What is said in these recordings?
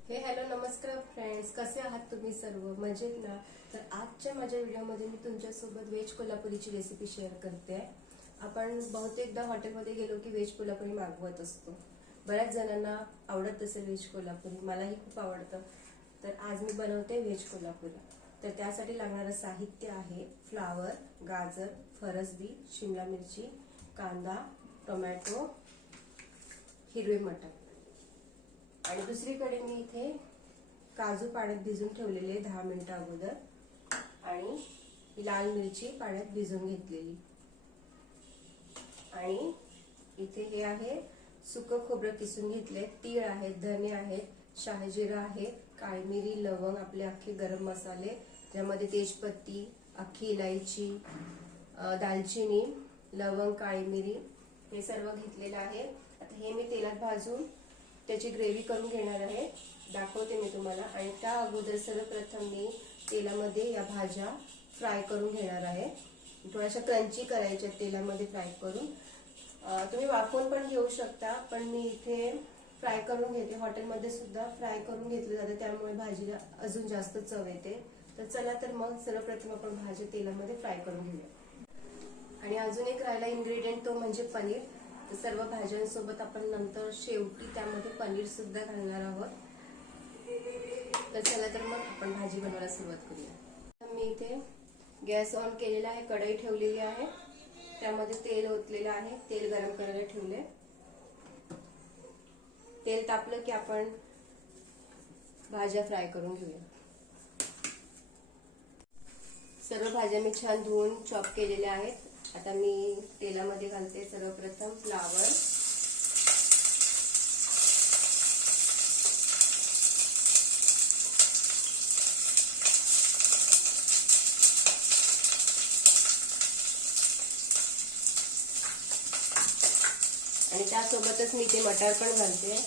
Hello नमस्कार friends, कसे आहात तुम्ही सर्व? मजेत ना? तर आजच्या माझ्या व्हिडिओमध्ये मी तुमच्यासोबत व्हेज कोल्हापुरीची रेसिपी शेअर करते. आपण बहुतेकदा हॉटेलमध्ये गेलो की व्हेज कोल्हापुरी मागवत असतो. बऱ्याच जणांना आवडत असेल व्हेज कोल्हापुरी, मलाही खूप आवडतं. तर आज मी बनवते व्हेज कोल्हापुरी. तर त्यासाठी लागणारं साहित्य आहे फ्लावर, गाजर, फरसबी, शिमला मिरची, कांदा, टोमॅटो, हिरवे मटार. आणि दुसरीकडे मी इथे काजू पाण्यात भिजून ठेवलेले 10 मिनिटं अगोदर, आणि लाल मिरची पाण्यात भिजून घेतलेली. आणि इथे हे आहे सुकं खोबरं किसून घेतले, तीळ आहेत, धने आहेत, शहाजिरा आहे, काळी मिरी, लवंग, आपले अख्खे गरम मसाले ज्यामध्ये तेजपत्ती, अख्खी इलायची, दालचिनी, लवंग, काळी मिरी हे सर्व घेतलेलं आहे. आता हे मी तेलात भाजून त्याची ग्रेव्ही करून घेणार आहे, दाखवते मी तुम्हाला. आणि त्या अगोदर सर्वप्रथम मी तेलामध्ये या भाज्या फ्राय करून घेणार आहे. थोड्याशा क्रंची करायच्या तेलामध्ये फ्राय करून. तुम्ही वाफवून पण घेऊ शकता, पण मी इथे फ्राय करून घेते. हॉटेलमध्ये सुद्धा फ्राय करून घेतलं जातं, त्यामुळे भाजीला अजून जास्त चव येते. तर चला तर मग सर्वप्रथम आपण भाज्या तेलामध्ये फ्राय करून घेऊया. आणि अजून एक राहिला इन्ग्रेडियंट, तो म्हणजे पनीर. तर सर्व भाज्यांसोबत आपण नंतर शेवटी त्यामध्ये पनीर सुद्धा घालणार आहोत. तर चला तर मग आपण भाजी बनवायला सुरुवात करूया. मी इथे गॅस ऑन केलेला आहे, कढई ठेवलेली आहे, त्यामध्ये तेल ओतलेलं आहे, तेल गरम करायला ठेवले. तेल तापलं की आपण भाज्या फ्राय करून घेऊया. सर्व भाज्या मी छान धुवून चॉप केलेल्या आहेत. आता मी तेलामध्ये घालते सर्वप्रथम फ्लावर, आणि त्यासोबतच मी ते मटार पण घालते.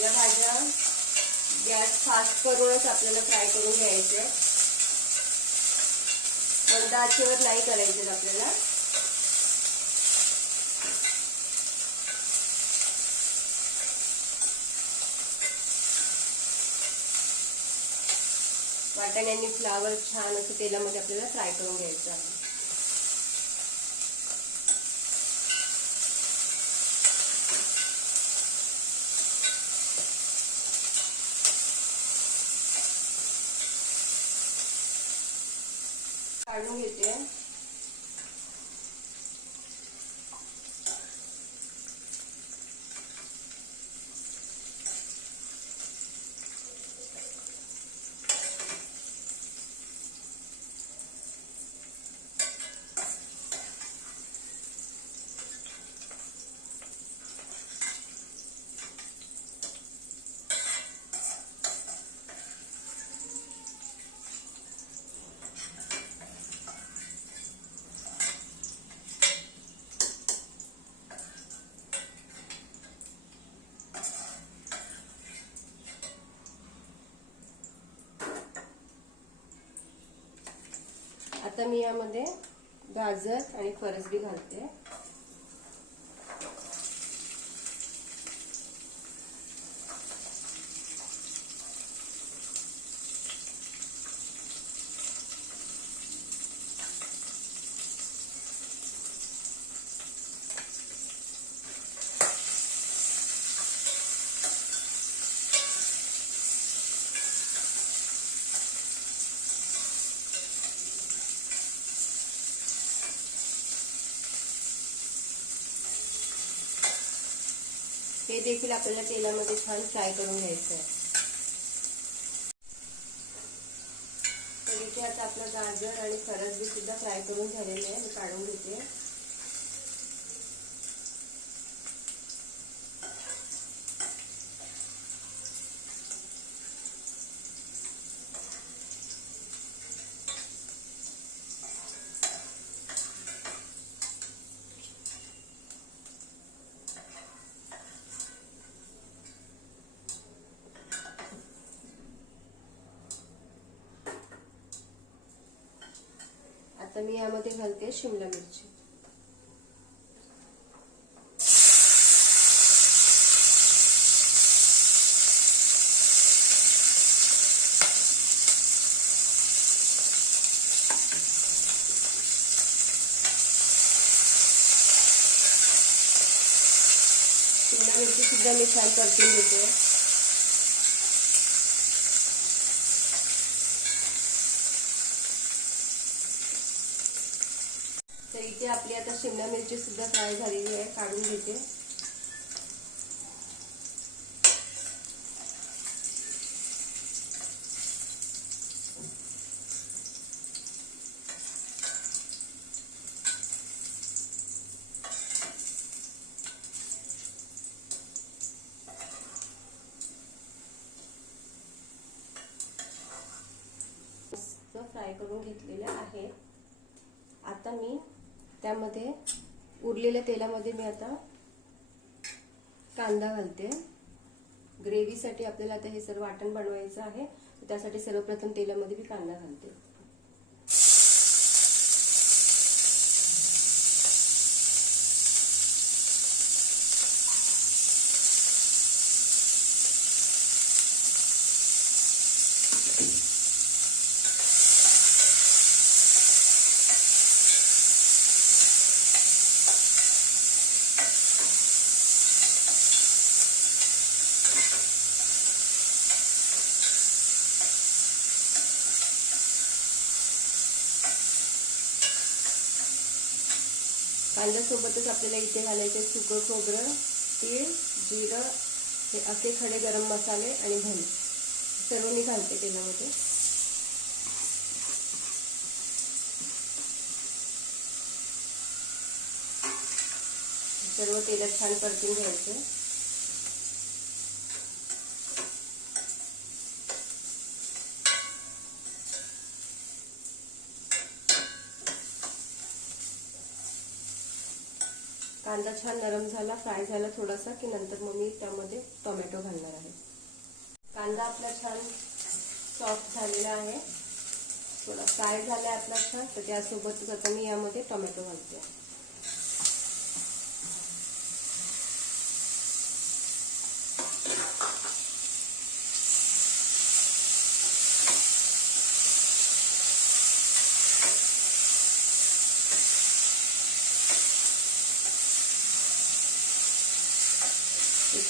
या भाज्या गॅस फास्ट करूनच आपल्याला फ्राय करून घ्यायचे, मंद आचेवर नाही करायचे आपल्याला. वाटाण्याने फ्लावर छान असं तेलामध्ये आपल्याला फ्राय करून घ्यायचं आहे. काढून घेते. आता मी यामध्ये गाजर आणि फरसबी घालते. हे देखील आपल्याला तेलामध्ये छान फ्राय करून घ्यायचं आहे. तर इथे आता आपलं गाजर आणि फरसबी सुद्धा फ्राय करून झालेले आहे, मी काढून घेते. आता मी यामध्ये घालते शिमला मिरची. शिमला मिरची सुद्धा मी छान परतून घेते. तर इथे आपली आता शिमला मिरची सुद्धा फ्राय झालेली आहे, काढून घेते. फ्राय करून घेतलेल्या आहेत. आता मी त्यामध्ये उरलेल्या तेलामध्ये मी आता कांदा घालते. ग्रेव्हीसाठी आपल्याला आता हे सर्व वाटण बनवायचं आहे, त्यासाठी सर्वप्रथम तेलामध्ये मी कांदा घालते. कांद्यासोबतच आपल्याला इथे घालायचे सुकं खोबरं, तीळ, जिरं, हे असे खडे गरम मसाले आणि धने सर्व मी घालते तेलामध्ये. सर्व तेलात छान परतून घ्यायचं. कांदा छान नरम झाला, फ्राय झाला थोडासा की नंतर मग मी त्यामध्ये टोमॅटो घालणार आहे. कांदा आपला छान सॉफ्ट झालेला आहे, थोडा फ्राय झाला आपला छान. तर त्यासोबतच आता मी यामध्ये टोमॅटो घालते.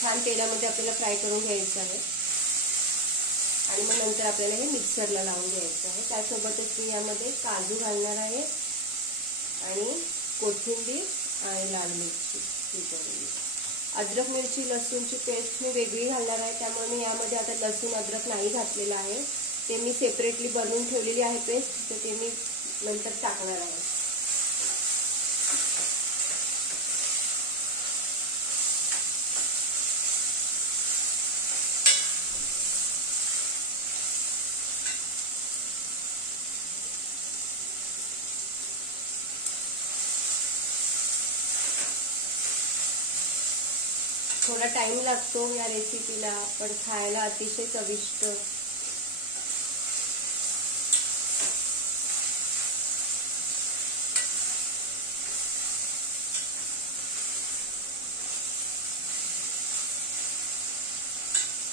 छान तेलामध्ये आपल्याला फ्राय करून घ्यायचं आहे आणि मग नंतर आपल्याला हे मिक्सरला लावून घ्यायचं आहे. त्यासोबतच मी यामध्ये काजू घालणार आहे आणि कोथिंबीर आणि लाल मिरची. अद्रक मिरची लसूणची पेस्ट मी वेगळी घालणार आहे, त्यामुळे मी यामध्ये आता लसूण अद्रक नाही घातलेलं आहे. ते मी सेपरेटली बनवून ठेवलेली आहे पेस्ट, तर ते मी नंतर टाकणार आहे. थोडा टाइम लागतो या रेसिपीला, पण खायला अतिशय चविष्ट.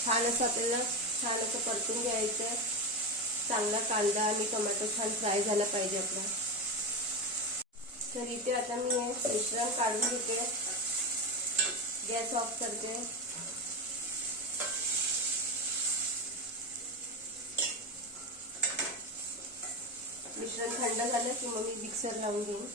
छान असं आपल्याला छान असं परतून घ्यायचं. चांगला कांदा आणि टोमॅटो छान फ्राय झाला पाहिजे आपला. तर इथे आता मी हे मिश्रण काढून घेते, गॅस ऑफ करते. मिश्रण थंड झालं की मग मी मिक्सर लावून घेईन.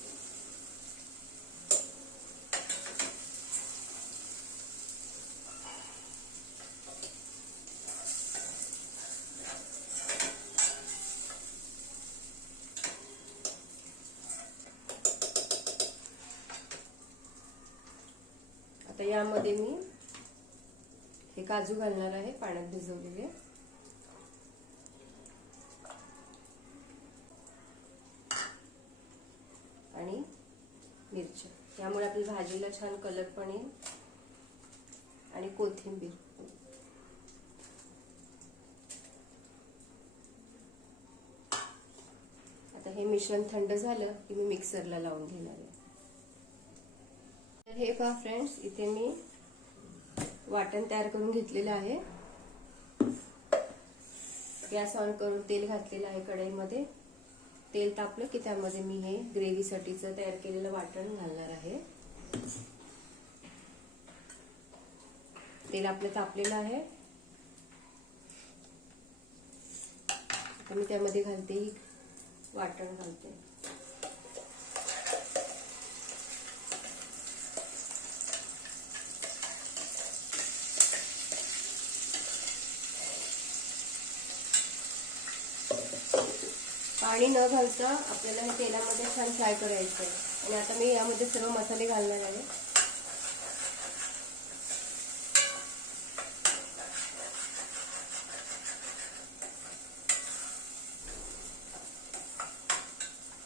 आता यामध्ये मी हे काजू घालणार आहे, पाण्यात भिजवलेले. आणि मिरच्या, त्यामुळे आपल्या भाजीला छान कलर पण येईल. आणि कोथिंबीर. आता आता हे मिश्रण थंड झालं की मी मिक्सरला लावून घेणार आहे. तर हे पहा फ्रेंड्स, इथे मी वाटण तयार करून घेतलेलं आहे. गॅस ऑन करून तेल घातलेलं आहे कढईमध्ये. तेल तापलं की त्यामध्ये मी हे ग्रेव्हीसाठीचं तयार केलेलं वाटण घालणार आहे. तेल आपलं तापलेलं आहे. आता मी त्यामध्ये घालते वाटण घालते. पाणी न घालता आपल्याला हे तेलामध्ये छान फ्राय करायचं आहे. आणि आता मी यामध्ये सर्व मसाले घालणार आहे.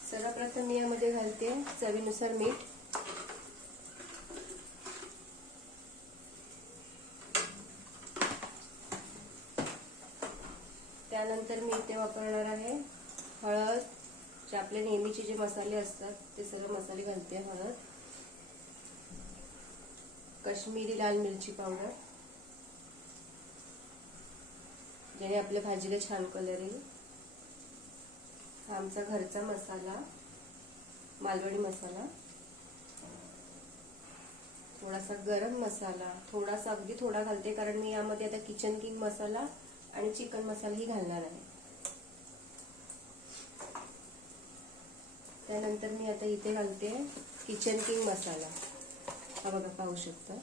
सर्वप्रथम मी यामध्ये घालते चवीनुसार मीठ. त्यानंतर मी इथे वापरणार आहे हळद. जे आपले नेहमीचे जे मसाले असतात ते सर्व मसाले घालते. हळद, काश्मीरी लाल मिरची पावडर, ज्याने आपल्या भाजीला छान कलर येईल. हा आमचा घरचा मसाला, मालवणी मसाला. थोडासा गरम मसाला, थोडासा, अगदी थोडा घालते कारण मी यामध्ये आता किचन किंग मसाला आणि चिकन मसाला ही घालणार आहे. त्यानंतर मी आता इथे घालते किचन किंग मसाला. हा बघा, पाहू शकता.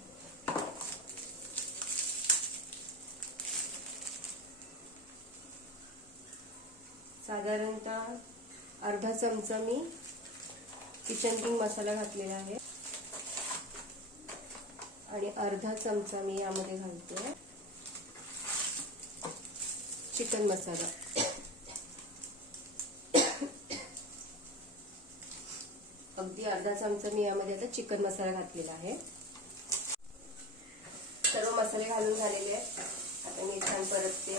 साधारणतः अर्धा चमचा मी किचन किंग मसाला घातलेला आहे आणि अर्धा चमचा मी यामध्ये घालते चिकन मसाला. अगदी अर्धा चमचा मी यामध्ये आता चिकन मसाला घातलेला आहे. सर्व मसाले घालून झालेले आहेत. आता मी छान परतते.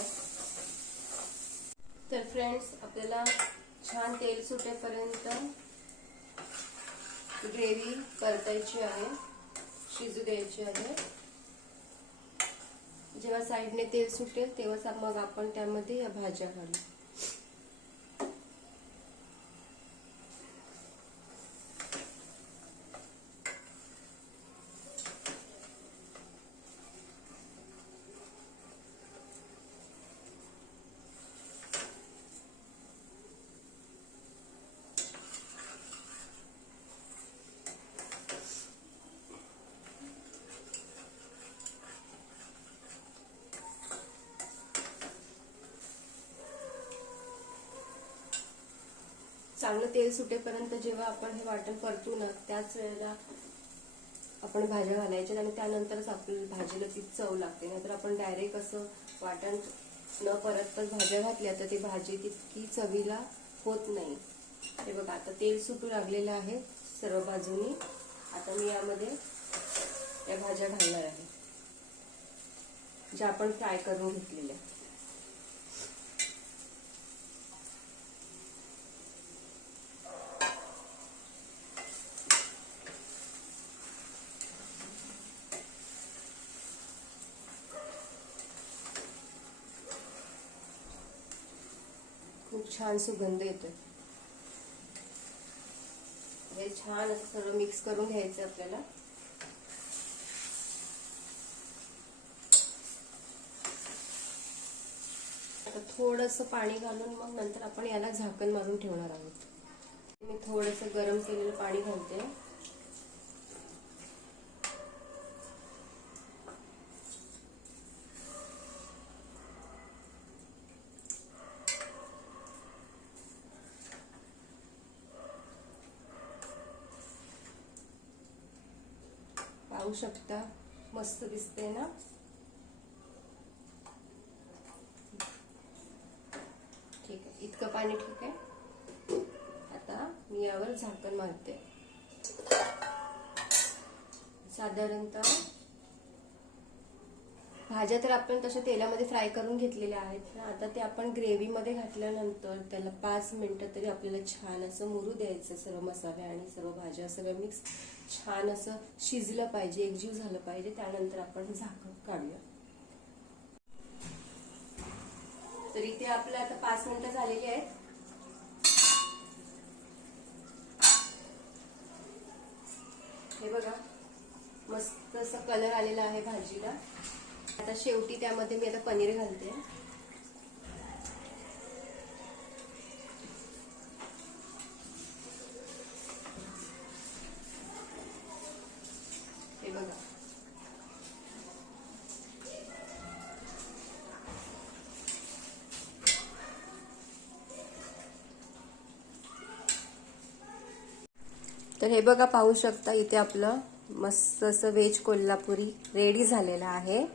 तर फ्रेंड्स, आपल्याला छान तेल सुटेपर्यंत ग्रेव्ही परतायची आहे, शिजू द्यायची आहे. जेव्हा साईडने तेल सुटेल तेव्हाच मग आपण त्यामध्ये या भाज्या घालू. चांगलं तेल सुटेपर्यंत जेव्हा आपण हे वाटण परतू ना, त्याच वेळेला आपण भाज्या घालायच्या आणि त्यानंतरच आपल्याला भाजीला ती चव लागते. नाहीतर आपण डायरेक्ट असं वाटण न परतताच भाज्या घातल्या तर ती भाजी तितकी चवीला होत नाही. हे बघा, आता तेल सुटू लागलेलं आहे सर्व बाजूनी. आता मी यामध्ये या भाज्या घालणार आहे ज्या आपण फ्राय करून घेतलेल्या. खूप छान सुगंध येतोय. हे छान असं सर्व मिक्स करून घ्यायचं आपल्याला. आता थोडंसं पाणी घालून मग नंतर आपण याला झाकण मारून ठेवणार आहोत. मी थोडंसं गरम केलेलं पाणी घालते. पाहू शकता, मस्त दिसते ना. ठीक आहे, इतकं पाणी ठीक आहे. आता मी यावर झाकण मारते. साधारणतः भाज्या तर आपण तशा तेलामध्ये फ्राय करून घेतलेल्या आहेत. आता ते आपण ग्रेव्हीमध्ये घातल्यानंतर त्याला 5 मिनिटं तरी आपल्याला छान असं मुरू द्यायचं. सर्व मसाले आणि सर्व भाज्या सगळं मिक्स छान असं शिजलं पाहिजे, एकजीव झालं पाहिजे. त्यानंतर आपण झाकण काढूया. तर इथे आपलं आता 5 मिनिटं झालेली आहेत. हे बघा मस्त असं कलर आलेला आहे भाजीला. आता शेवटी त्यामध्ये मी आता पनीर घालते. हे बघा तर हे बघा पाहू शकता इथे आपलं मस्त असं व्हेज कोल्हापुरी रेडी झालेलं आहे.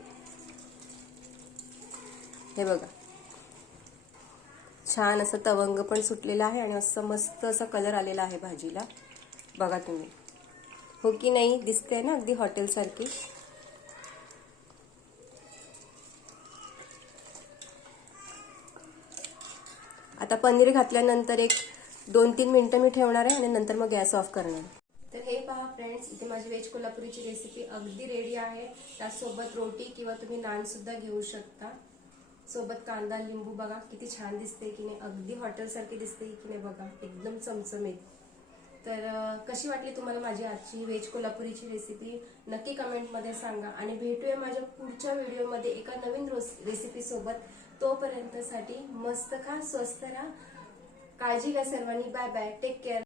हे बघा छान असं तवंग पण सुटलेला आहे आणि असं मस्त असा कलर आलेला आहे भाजीला. बघा तुम्ही, हो की नाही, दिसते ना अगदी हॉटेल सारखी. आता पनीर घातल्यानंतर एक 2-3 मिनिटं मी ठेवणार आहे आणि नंतर मग गॅस ऑफ करणार. तर हे पहा फ्रेंड्स, इथे माझी व्हेज कोल्हापुरीची रेसिपी अगदी रेडी आहे. त्यासोबत रोटी किंवा तुम्ही नान सुद्धा घेऊ शकता. सोबत कांदा लिंबू बघा किती छान दिसते की नाही, अगदी हॉटेल सारखी दिसते की नाही बघा, एकदम चमचमीत. तर कशी वाटली तुम्हाला माझी आजची व्हेज कोल्हापुरीची रेसिपी नक्की कमेंटमध्ये सांगा. आणि भेटूया माझ्या पुढच्या व्हिडिओमध्ये एका नवीन रेसिपी सोबत. तोपर्यंतसाठी मस्त खा, स्वस्त राहा, काळजी घ्या सर्वांनी. Bye bye, take care.